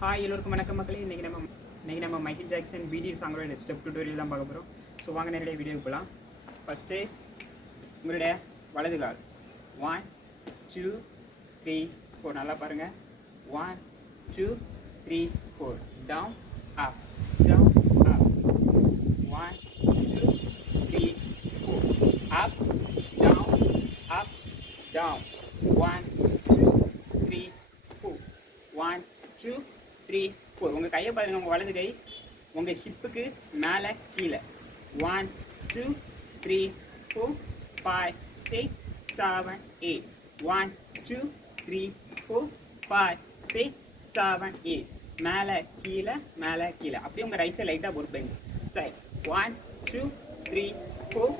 Hi எல்லோருக்கும் வணக்கம் மக்களே. இன்றைக்கி நம்ம மைக்கேல் ஜாக்சன் பிடி சாங்கோட ஸ்டெப் டியூட்டோரியல் தான் பார்க்க போகிறோம். ஸோ வாங்க நேரடியாக வீடியோக்கு போகலாம். ஃபஸ்ட்டு உங்களுடைய வலது கால் 1 2 3 4 நல்லா பாருங்கள். 1 2 3 4 down up down up 1 2 3 4 up down up down 1 2 3 4 1 2 3 4. உங்கள் கையை பாருங்கள். உங்கள் வலது கை உங்கள் ஹிப்புக்கு மேலே கீழே 1 2 3 4 5 6 7 8 1 2 3 4 5 6 7 8 மேலே கீழே அப்படியே உங்கள் ரைட் சைடு லைட்டாக பொறுப்பேங்க. ஸ்டைல் 1 2 3 4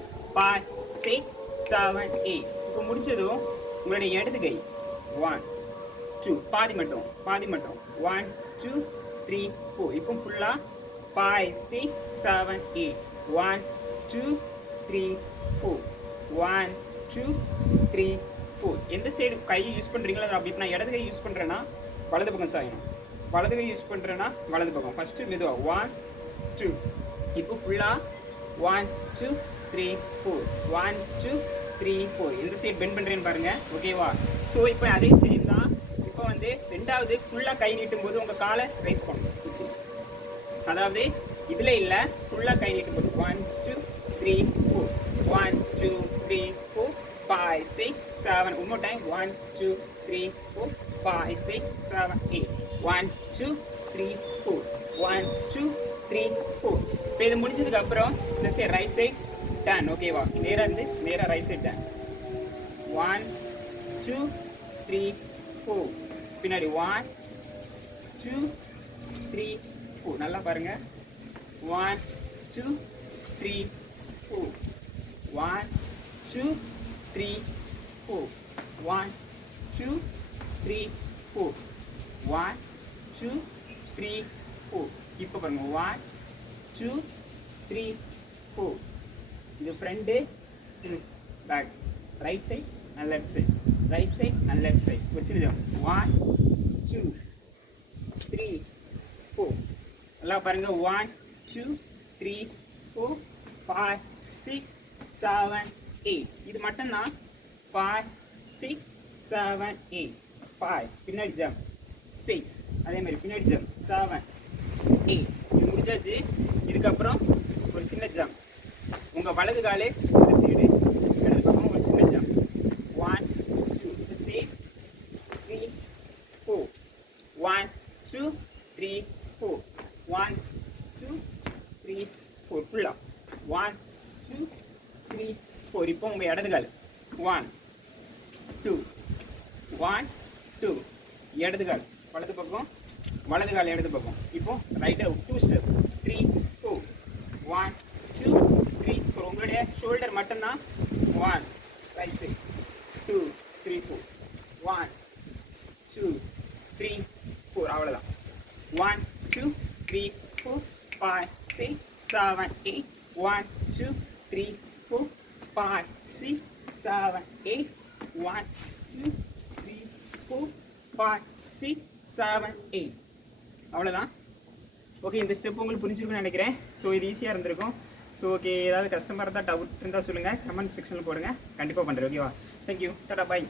5 6 7 8. இப்போ முடிச்சதும் உங்களுடைய இடது கை 1 2 பாதி மட்டும் 1 2 3 4. இப்போ ஃபுல்லாக 5 6 7 8 1 2 3 4 1 2 3 4. எந்த சைடு கை யூஸ் பண்ணுறீங்களோ அப்படி இப்போ நான் இடது கை யூஸ் பண்ணுறேன்னா வலது பக்கம் சாயணும், வலது கை யூஸ் பண்ணுறேன்னா வலது பக்கம். ஃபஸ்ட்டு மெதுவாக 1 2. இப்போ ஃபுல்லாக 1 2 3 4 1 2 3 4. எந்த சைடு பெண்ட் பண்ணுறேன்னு பாருங்கள். ஓகேவா? ஸோ இப்போ அதே சேம் தான். இப்போ வந்து ரெண்டாவது ஃபுல்லாக கை நீட்டும் போது உங்கள் காலை ரைஸ் பண்ணணும். அதாவது இதில் இல்லை, ஃபுல்லாக கை நீட்டும் போது 1 2 3 4 1 2 3 4 5 6 7. One more time 1 2 3 4 5 6 7 8 1 2 3 4 1 2 3 4. இப்போ இது முடிஞ்சதுக்கப்புறம் இந்த சைடு ரைட் சைடு டன். ஓகேவா? நேராக இருந்து நேராக ரைட் சைடு டன் 1 2 3 4. பின்னாடி 1 2 3 4. நல்லா பாருங்க. 1 2 3 4 1 2 3 4 1 2 3 4 1 2 3 4. இப்போ பாருங்க 1 2 3 4. இது ஃப்ரண்ட்டு, இது back. Right side and left side, right side and left side வச்சுருக்கோம். 1 2 3 4. நல்லா பாருங்கள். 1 2 3 4 5 6 7 8. இது மட்டும்தான். 5 6 7 8 5. பின்னாடி ஜம்ப் 6. அதே மாதிரி பின்னாடி ஜம்ப் 7 8. இது முடிஞ்சாச்சு. இதுக்கப்புறம் ஒரு சின்ன ஜம்ப். உங்கள் வலது காலே இந்த சைடு, இடது பக்கம் ஒரு சின்ன ஜம்ப் 1 2. இந்த சைடு 3 4 1 2 3 4 1 2 3 4. ஃபுல்லாக 1 2 3 4. இப்போ உங்கள் இடது கால் 1 2 1 2. இடது கால் வலது பக்கம், வலது கால் இடது பக்கம். இப்போ ரைட்டாக 2 ஸ்டெப் 3 4 1 2 3 4. உங்களுடைய ஷோல்டர் மட்டும்தான். 1 ரைட் சைட் 2 3 4 1 2 3 4. அவ்வளோதான். 1 2 3 4 5 6 7 8 1 2 3 4 5 6 7 8 1 2 3 4 5 6 7 8. அவ்வளோதான். ஓகே, இந்த ஸ்டெப் உங்களுக்கு புரிஞ்சிருக்குன்னு நினைக்கிறேன். ஸோ இது ஈஸியாக இருந்திருக்கும். ஸோ ஓகே, ஏதாவது கஸ்டமர் இருந்தால் டவுட் இருந்தால் சொல்லுங்கள், கமெண்ட் செக்ஷனில் போடுங்க. கண்டிப்பாக பண்ணுறேன். ஓகேவா? தேங்க்யூ. டாடா பாய்.